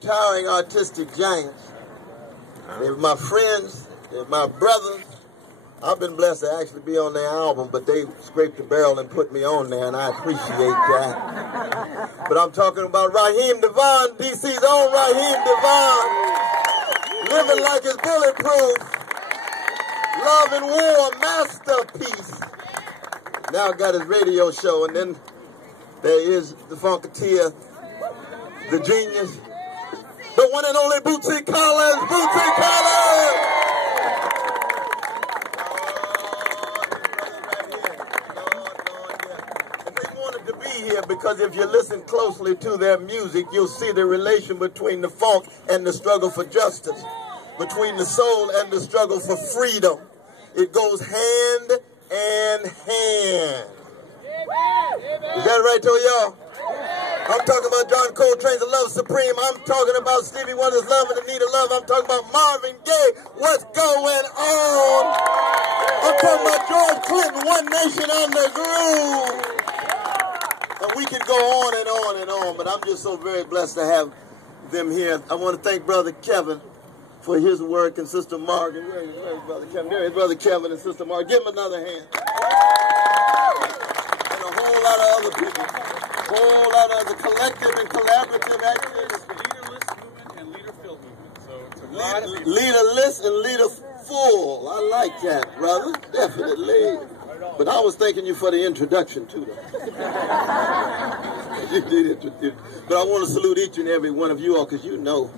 Towering artistic giants. They're my friends, they're my brothers. I've been blessed to actually be on their album, but they scraped the barrel and put me on there, and I appreciate that. But I'm talking about Raheem Devon, DC's own Raheem Devon, living like it's bulletproof, Love and War, masterpiece. Now got his radio show, and then there is the Funketeer, the genius, the one and only Bootsy Collins, Bootsy Collins! Here because if you listen closely to their music, you'll see the relation between the funk and the struggle for justice, between the soul and the struggle for freedom. It goes hand in hand. Is that right to y'all? I'm talking about John Coltrane's Love Supreme. I'm talking about Stevie Wonder's Love and Anita Love. I'm talking about Marvin Gaye. What's going on? I'm talking about George Clinton, One Nation Under Groove. And we can go on and on and on, but I'm just so very blessed to have them here. I want to thank Brother Kevin for his work and Sister Margaret. Where is Brother Kevin? There is Brother Kevin and Sister Margaret. Give him another hand. And a whole lot of other people. A whole lot of other collective and collaborative activities. Leaderless movement and leader-filled movement. So it's a lot of people. Leaderless and leader-full. I like that, brother. Definitely. But I was thanking you for the introduction, too, though. You did introduce. But I want to salute each and every one of you all, because you know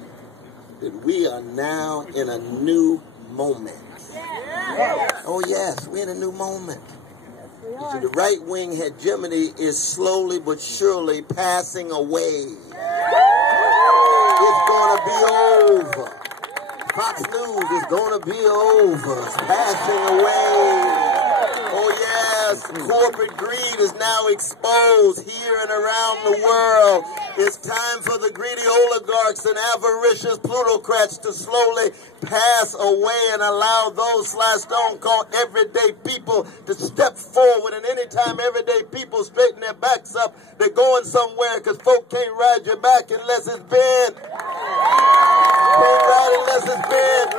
that we are now in a new moment. Oh, yes, we're in a new moment. You see, the right-wing hegemony is slowly but surely passing away. It's going to be over. Fox News is going to be over. It's passing away. Oh, yes, corporate greed is now exposed here and around the world. It's time for the greedy oligarchs and avaricious plutocrats to slowly pass away and allow those /called everyday people to step forward. And anytime everyday people straighten their backs up, they're going somewhere, because folk can't ride your back unless it's bent. Can't ride unless it's bent.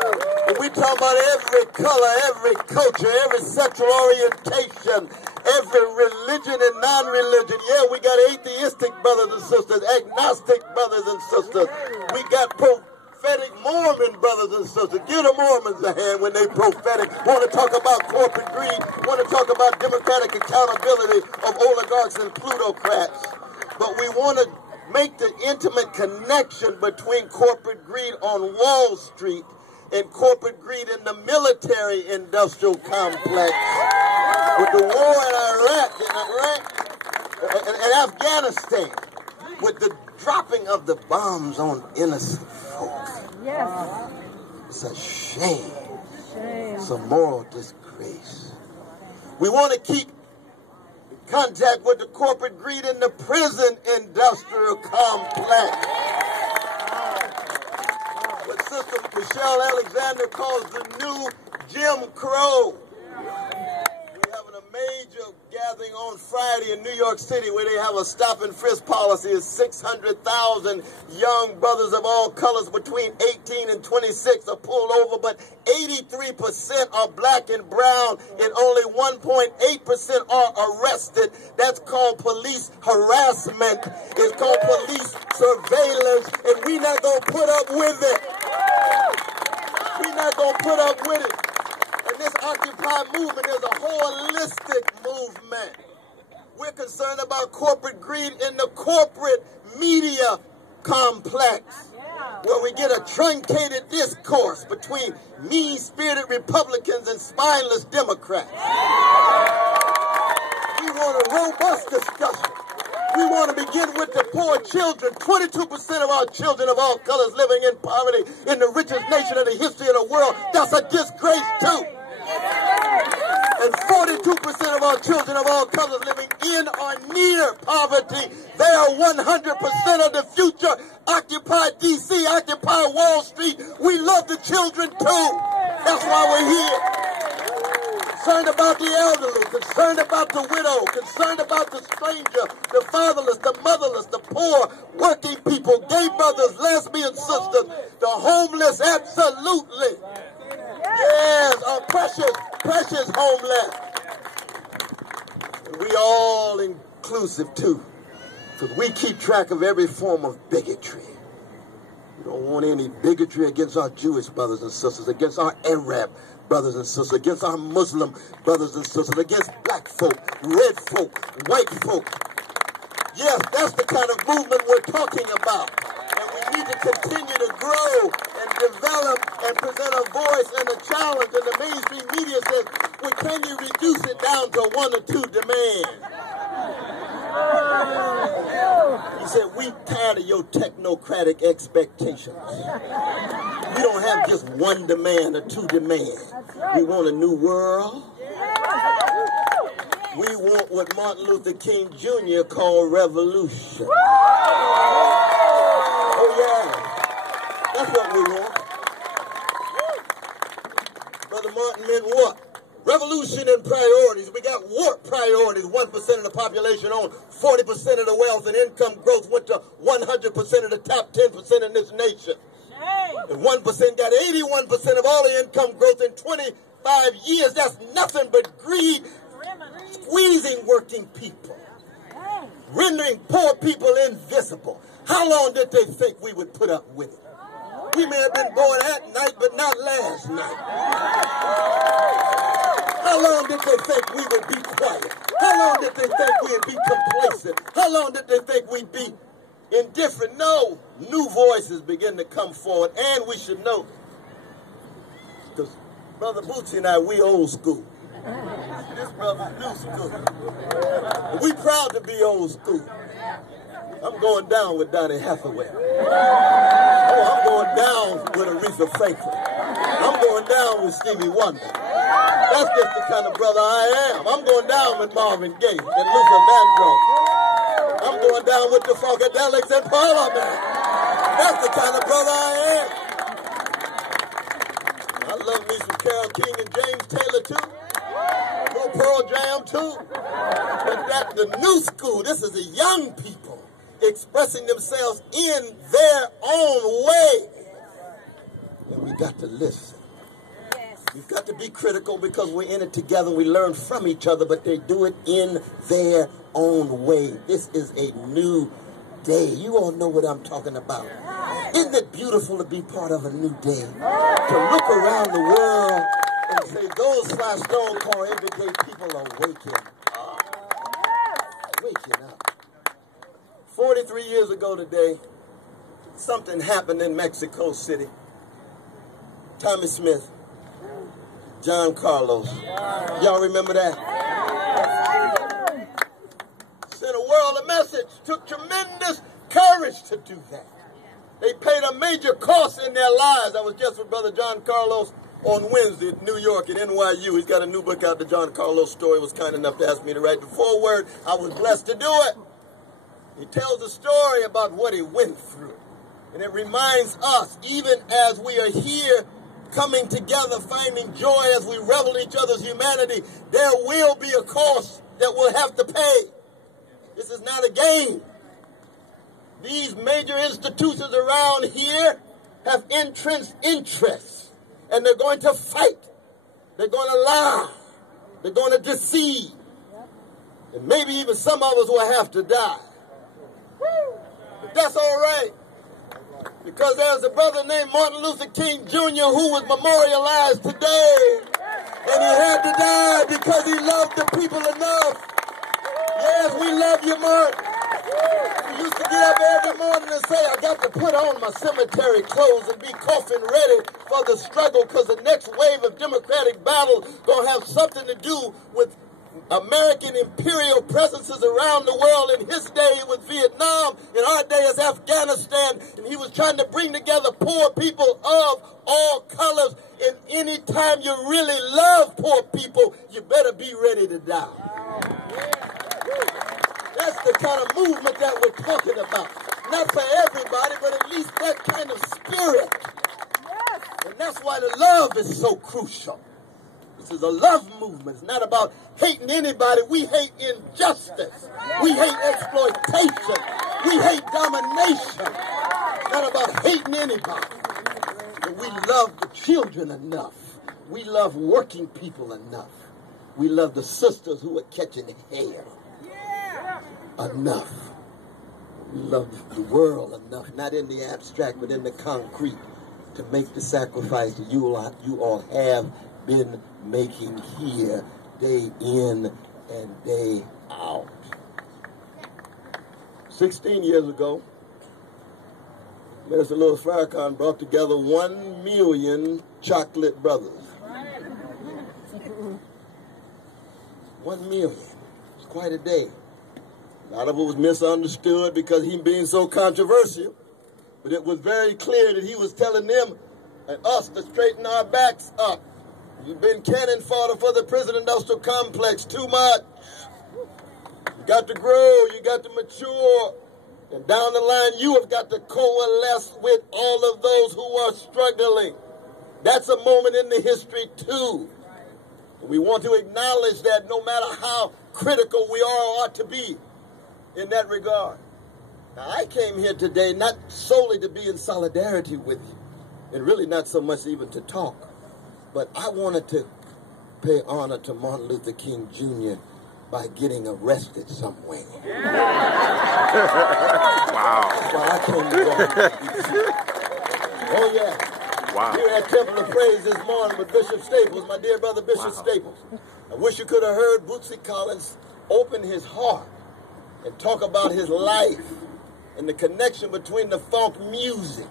And we talk about every color, every culture, every sexual orientation, every religion and non-religion. Yeah, we got atheistic brothers and sisters, agnostic brothers and sisters. We got prophetic Mormon brothers and sisters. Give the Mormons a hand when they prophetic. Want to talk about corporate greed. Want to talk about democratic accountability of oligarchs and plutocrats. But we want to make the intimate connection between corporate greed on Wall Street and corporate greed in the military-industrial complex, with the war in Iraq and Afghanistan, with the dropping of the bombs on innocent folks. Yes. It's a shame. It's a moral disgrace. We want to keep contact with the corporate greed in the prison-industrial complex. What Sister Michelle Alexander calls the new Jim Crow. We're having a major gathering on Friday in New York City where they have a stop and frisk policy. It's 600,000 young brothers of all colors between 18 and 26 are pulled over, but 83% are black and brown, and only 1.8% are arrested. That's called police harassment. It's called police surveillance, and we're not going to put up with it. We're not going to put up with it. And this Occupy movement is a holistic movement. We're concerned about corporate greed in the corporate media complex, where we get a truncated discourse between mean-spirited Republicans and spineless Democrats. We want a robust discussion. We want to begin with the poor children. 22% of our children of all colors living in poverty in the richest nation in the history of the world. That's a disgrace, too. And 42% of our children of all colors living in or near poverty. They are 100% of the future. Occupy D.C., occupy Wall Street. We love the children, too. That's why we're here. concerned about the elderly, concerned about the widow, concerned about the stranger, the fatherless, the motherless, the poor, working people, gay brothers, lesbian sisters, the homeless, absolutely. Yes, our precious, precious homeland. And we all inclusive too, because we keep track of every form of bigotry. We don't want any bigotry against our Jewish brothers and sisters, against our Arab brothers and sisters, against our Muslim brothers and sisters, against black folk, red folk, white folk. Yes, that's the kind of movement we're talking about. And we need to continue to grow and develop and present a voice and a challenge. And the mainstream media says, well, can you reduce it down to 1 or 2 demands? He said, we tired of your technocratic expectations. We don't have just 1 demand or 2 demands. We want a new world. We want what Martin Luther King Jr. called revolution. Oh, yeah. That's what we want. Brother Martin meant what? Revolution and priorities. We got warped priorities. 1% of the population owned 40% of the wealth, and income growth went to 100% of the top 10% in this nation. And 1% got 81% of all the income growth in 25 years. That's nothing but greed, squeezing working people, rendering poor people invisible. How long did they think we would put up with it? We may have been born at night, but not last night. How long did they think we would be quiet? How long did they think we would be complacent? How long did they think we'd be indifferent? No, new voices begin to come forward, and we should know, because Brother Bootsy and I, we old school. This brother's new school. We proud to be old school. I'm going down with Donny Hathaway. Oh, I'm going down with Aretha Franklin. I'm going down with Stevie Wonder. That's just the kind of brother I am. I'm going down with Marvin Gaye and Luther Vandross. I'm going down with the Funkadelics and Parliament. That's the kind of brother I am. I love me some Carole King and James Taylor too. Little Pearl Jam too. But that's the new school. This is the young people expressing themselves in their own way. And we got to listen. We've got to be critical because we're in it together. We learn from each other, but they do it in their own way. This is a new day. You all know what I'm talking about. Isn't it beautiful to be part of a new day? To look around the world and say, those 5 Stone Cold everyday people are waking up. Waking up. 43 years ago today, something happened in Mexico City. Tommy Smith, John Carlos. Y'all remember that? Sent a world a message. Took tremendous courage to do that. They paid a major cost in their lives. I was just with Brother John Carlos on Wednesday in New York at NYU. He's got a new book out, The John Carlos Story. He was kind enough to ask me to write the foreword. I was blessed to do it. He tells a story about what he went through. And it reminds us, even as we are here coming together, finding joy as we revel in each other's humanity, there will be a cost that we'll have to pay. This is not a game. These major institutions around here have entrenched interests, and they're going to fight. They're going to lie. They're going to deceive. And maybe even some of us will have to die. But that's all right. Because there's a brother named Martin Luther King Jr. who was memorialized today. And he had to die because he loved the people enough. Yes, we love you, Martin. We used to get up every morning and say, I got to put on my cemetery clothes and be coffin ready for the struggle, because the next wave of democratic battle going to have something to do with American imperial presences around the world. In his day, it was Vietnam. In our day, it's Afghanistan. And he was trying to bring together poor people of all colors. And any time you really love poor people, you better be ready to die. That's the kind of movement that we're talking about. Not for everybody, but at least that kind of spirit. And that's why the love is so crucial. This is a love movement. It's not about hating anybody. We hate injustice. We hate exploitation. We hate domination. It's not about hating anybody. But we love the children enough. We love working people enough. We love the sisters who are catching hair enough. We love the world enough, not in the abstract, but in the concrete, to make the sacrifice that you all have been making here, day in and day out. 16 years ago, Minister Louis Farrakhan brought together 1 million chocolate brothers. 1 million. It's quite a day. A lot of it was misunderstood because he being so controversial. But it was very clear that he was telling them and us to straighten our backs up. You've been cannon fodder for the prison industrial complex too much. You got to grow, you got to mature. And down the line, you have got to coalesce with all of those who are struggling. That's a moment in the history too. We want to acknowledge that no matter how critical we are or ought to be in that regard. Now, I came here today not solely to be in solidarity with you, and really not so much even to talk, but I wanted to pay honor to Martin Luther King Jr. by getting arrested somewhere. Wow. That's why I came to Oh, yeah. Wow. Here at Temple of Praise this morning with Bishop Staples, my dear brother Bishop Staples. I wish you could have heard Bootsy Collins open his heart and talk about his life and the connection between the funk music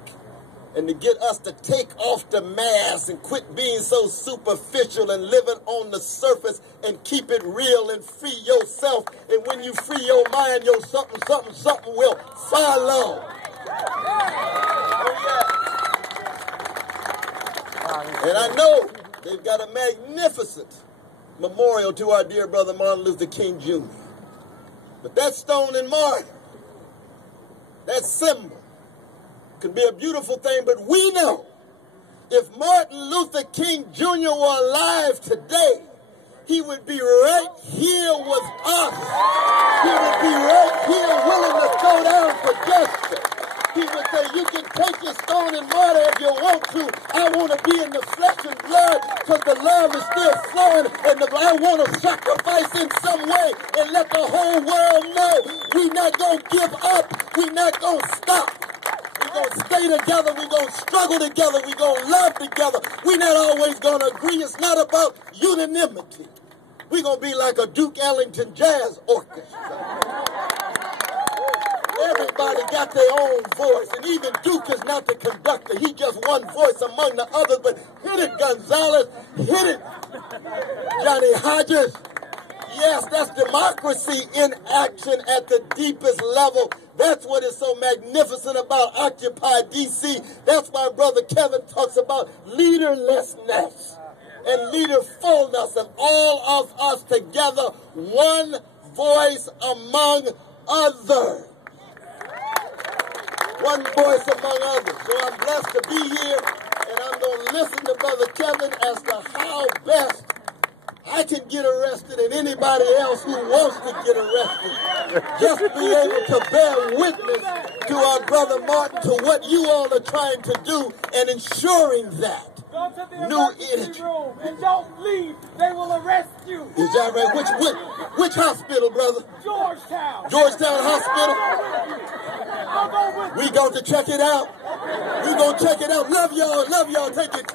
and to get us to take off the mask and quit being so superficial and living on the surface and keep it real and free yourself. And when you free your mind, your something, something, something will follow. Oh, yeah. And I know they've got a magnificent memorial to our dear brother Martin Luther King Jr. But that stone and martyr, that symbol, can be a beautiful thing, but we know if Martin Luther King Jr. were alive today, he would be right here with us. He would be right here willing to go down for justice. He would say, you can take your stone and mortar if you want to. I want to be in the flesh and blood because the love is still flowing and I want to sacrifice in some way and let the whole world know we're not going to give up. We're not going to stop. We're going to stay together. We're going to struggle together. We're going to love together. We're not always going to agree. It's not about unanimity. We're going to be like a Duke Ellington jazz orchestra. Everybody got their own voice, and even Duke is not the conductor. He just one voice among the others, but hit it, Gonzalez. Hit it, Johnny Hodges. Yes, that's democracy in action at the deepest level. That's what is so magnificent about Occupy DC. That's why Brother Kevin talks about leaderlessness and leaderfulness, and all of us together, one voice among others. One voice among others. So I'm blessed to be here, and I'm going to listen to Brother Kevin as to how best I can get arrested and anybody else who wants to get arrested. Just be able to bear witness to our brother Martin, to what you all are trying to do, and ensuring that. Go to the emergency room and don't leave. They will arrest you. Is that right? Which hospital, brother? Georgetown. Georgetown Hospital. I'll go with you. We going to check it out. We going to check it out. Love y'all. Love y'all. Take it.